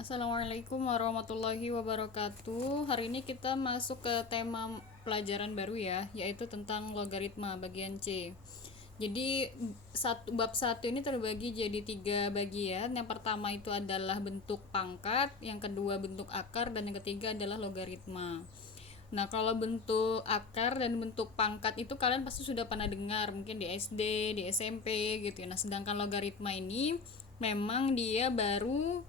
Assalamualaikum warahmatullahi wabarakatuh. Hari ini kita masuk ke tema pelajaran baru ya, yaitu tentang logaritma bagian C. Jadi bab 1 ini terbagi jadi 3 bagian. Yang pertama itu adalah bentuk pangkat, yang kedua bentuk akar, dan yang ketiga adalah logaritma. Nah, kalau bentuk akar dan bentuk pangkat itu kalian pasti sudah pernah dengar, mungkin di SD, di SMP gitu ya. Nah, sedangkan logaritma ini memang dia baru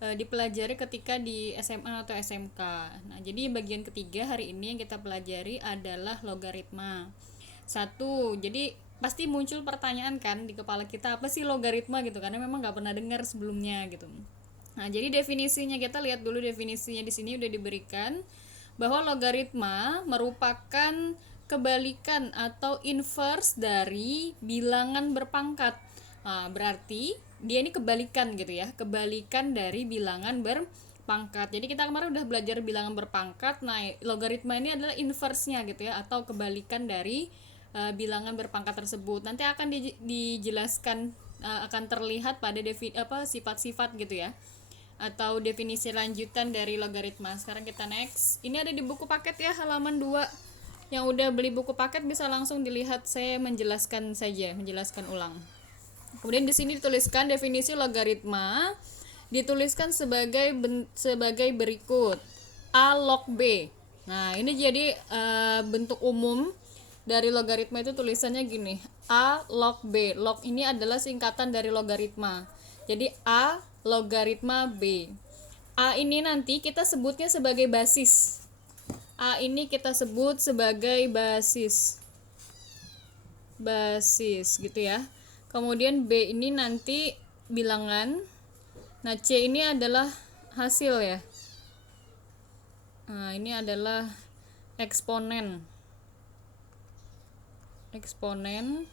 dipelajari ketika di SMA atau SMK. Nah, jadi bagian ketiga hari ini yang kita pelajari adalah logaritma. Satu, jadi pasti muncul pertanyaan kan di kepala kita, apa sih logaritma gitu, karena memang nggak pernah dengar sebelumnya gitu. Nah, jadi definisinya kita lihat dulu definisinya di sini udah diberikan bahwa logaritma merupakan kebalikan atau inverse dari bilangan berpangkat. Nah, berarti dia ini kebalikan gitu ya, kebalikan dari bilangan berpangkat. Jadi kita kemarin udah belajar bilangan berpangkat. Nah, logaritma ini adalah inverse-nya gitu ya, atau kebalikan dari bilangan berpangkat tersebut. Nanti akan dijelaskan, akan terlihat pada sifat-sifat gitu ya, atau definisi lanjutan dari logaritma. Sekarang kita next. Ini ada di buku paket ya, halaman 2. Yang udah beli buku paket bisa langsung dilihat, saya menjelaskan ulang. Kemudian di sini dituliskan definisi logaritma, dituliskan sebagai berikut. A log B. Nah, ini jadi bentuk umum dari logaritma itu tulisannya gini. A log B. Log ini adalah singkatan dari logaritma. Jadi A logaritma B. A ini nanti kita sebutnya sebagai basis. A ini kita sebut sebagai basis. Basis gitu ya. Kemudian B ini nanti bilangan. Nah, C ini adalah hasil ya. Nah, ini adalah eksponen. Eksponen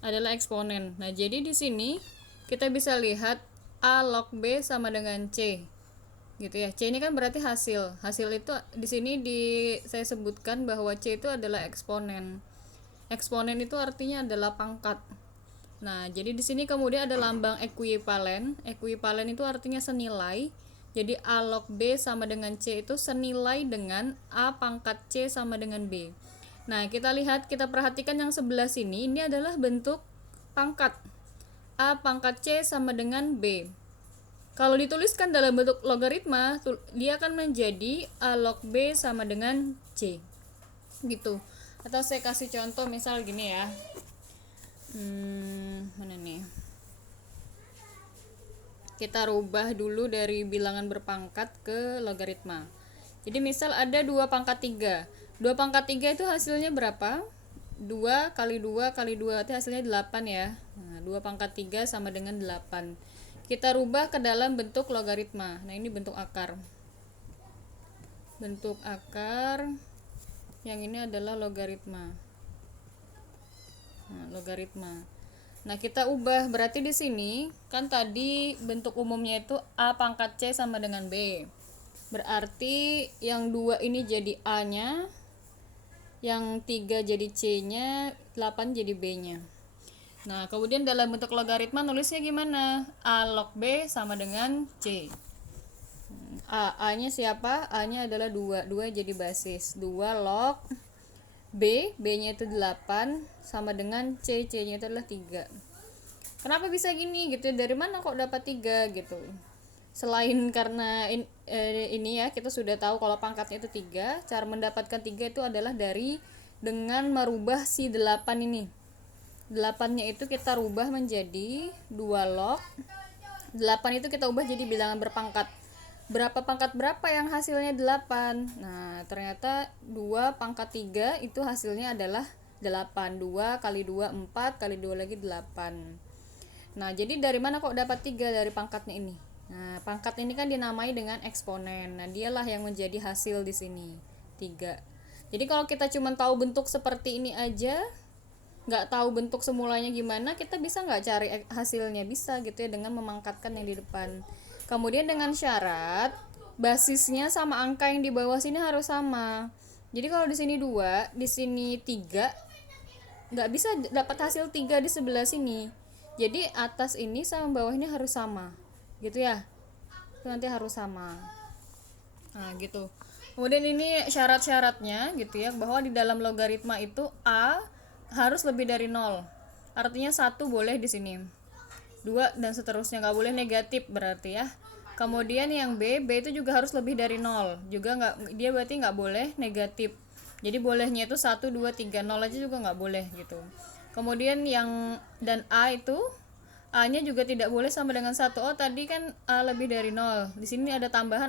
adalah eksponen. Nah, jadi di sini kita bisa lihat A log B sama dengan C. Gitu ya. C ini kan berarti hasil. Hasil itu di sini saya sebutkan bahwa C itu adalah eksponen. Eksponen itu artinya adalah pangkat. Nah, jadi di sini kemudian ada lambang ekuivalen. Ekuivalen itu artinya senilai. Jadi A log B sama dengan C itu senilai dengan A pangkat C sama dengan B. Nah, kita perhatikan yang sebelah sini, ini adalah bentuk pangkat. A pangkat C sama dengan B. Kalau dituliskan dalam bentuk logaritma, dia akan menjadi A log B sama dengan C. Gitu. Atau saya kasih contoh misal gini ya. Mana nih? Kita rubah dulu dari bilangan berpangkat ke logaritma. Jadi misal ada 2 pangkat 3. 2 pangkat 3 itu hasilnya berapa? 2 kali 2 kali 2 itu hasilnya 8 ya. Nah, 2 pangkat 3 sama dengan 8. Kita rubah ke dalam bentuk logaritma. Nah, ini bentuk akar. Bentuk akar. Yang ini adalah logaritma. Nah, logaritma. Nah, kita ubah, berarti di sini kan tadi bentuk umumnya itu A pangkat C sama dengan B. Berarti yang 2 ini jadi A-nya, yang 3 jadi C-nya, 8 jadi B-nya. Nah, kemudian dalam bentuk logaritma nulisnya gimana? A log B sama dengan C. A-nya siapa? A-nya adalah 2. 2 jadi basis. 2 log B, B-nya itu 8 sama dengan C, C-nya itu adalah 3. Kenapa bisa gini gitu? Dari mana kok dapat 3 gitu? Selain karena ini ya, kita sudah tahu kalau pangkatnya itu 3. Cara mendapatkan 3 itu adalah dengan merubah si 8 ini. 8-nya itu kita rubah menjadi 2 log. 8 itu kita ubah jadi bilangan berpangkat. Berapa pangkat berapa yang hasilnya 8? Nah, ternyata 2 pangkat 3 itu hasilnya adalah 8. 2 kali 2 4 kali 2 lagi 8. Nah, jadi dari mana kok dapat 3? Dari pangkatnya ini. Nah, pangkat ini kan dinamai dengan eksponen. Nah, dialah yang menjadi hasil di sini, 3. Jadi kalau kita cuma tahu bentuk seperti ini aja, nggak tahu bentuk semulanya gimana, kita bisa nggak cari hasilnya? Bisa gitu ya, dengan memangkatkan yang di depan. Kemudian dengan syarat basisnya sama angka yang di bawah sini harus sama. Jadi kalau di sini 2, di sini 3, nggak bisa dapat hasil 3 di sebelah sini. Jadi atas ini sama bawah ini harus sama. Gitu ya. itu nanti harus sama. Nah gitu. Kemudian ini syarat-syaratnya gitu ya, bahwa di dalam logaritma itu A harus lebih dari 0. Artinya 1 boleh di sini, 2 dan seterusnya, nggak boleh negatif berarti ya. Kemudian yang B itu juga harus lebih dari 0, juga nggak, dia berarti nggak boleh negatif. Jadi bolehnya itu 1, 2, 3, 0 aja juga nggak boleh gitu. Kemudian yang dan A itu A-nya juga tidak boleh sama dengan 1. Oh, tadi kan A lebih dari 0. Di sini ada tambahan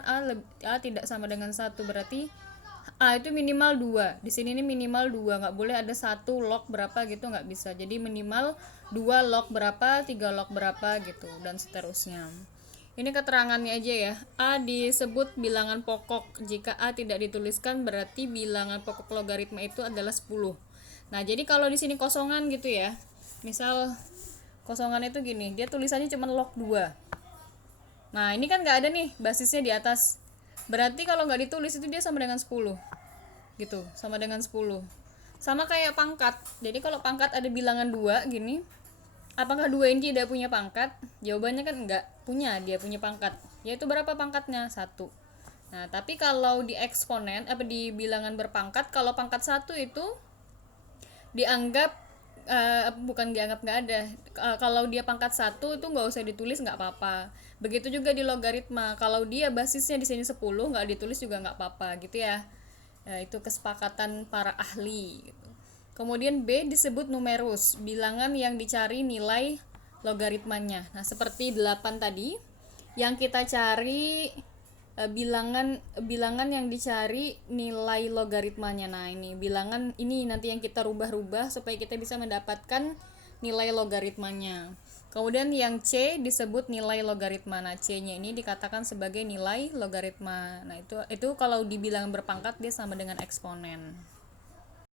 A tidak sama dengan 1. Berarti A itu minimal 2. Di sini ini minimal 2. Nggak boleh ada 1 log berapa gitu, nggak bisa. Jadi minimal 2 log berapa, 3 log berapa gitu, dan seterusnya. Ini keterangannya aja ya. A disebut bilangan pokok. Jika A tidak dituliskan berarti bilangan pokok logaritma itu adalah 10. Nah, jadi kalau di sini kosongan gitu ya. Misal kosongan itu gini, dia tulisannya cuma log 2. Nah, ini kan nggak ada nih basisnya di atas. Berarti kalau nggak ditulis itu dia sama dengan 10. Gitu, sama dengan 10. Sama kayak pangkat. Jadi kalau pangkat ada bilangan 2 gini, apakah 2 ini tidak punya pangkat? Jawabannya kan enggak, dia punya pangkat. Yaitu berapa pangkatnya? 1. Nah, tapi kalau di eksponen, di bilangan berpangkat, kalau pangkat 1 itu dianggap bukan dianggap nggak ada. Kalau dia pangkat 1 itu nggak usah ditulis, nggak apa-apa. Begitu juga di logaritma, kalau dia basisnya di sini 10, nggak ditulis juga nggak apa-apa gitu ya. Itu kesepakatan para ahli gitu. Kemudian B disebut numerus, bilangan yang dicari nilai logaritmanya. Nah, seperti 8 tadi, yang kita cari bilangan yang dicari nilai logaritmanya. Nah, ini bilangan ini nanti yang kita rubah-rubah supaya kita bisa mendapatkan nilai logaritmanya. Kemudian yang C disebut nilai logaritma. Nah, C-nya ini dikatakan sebagai nilai logaritma. Nah, itu kalau di bilangan berpangkat dia sama dengan eksponen.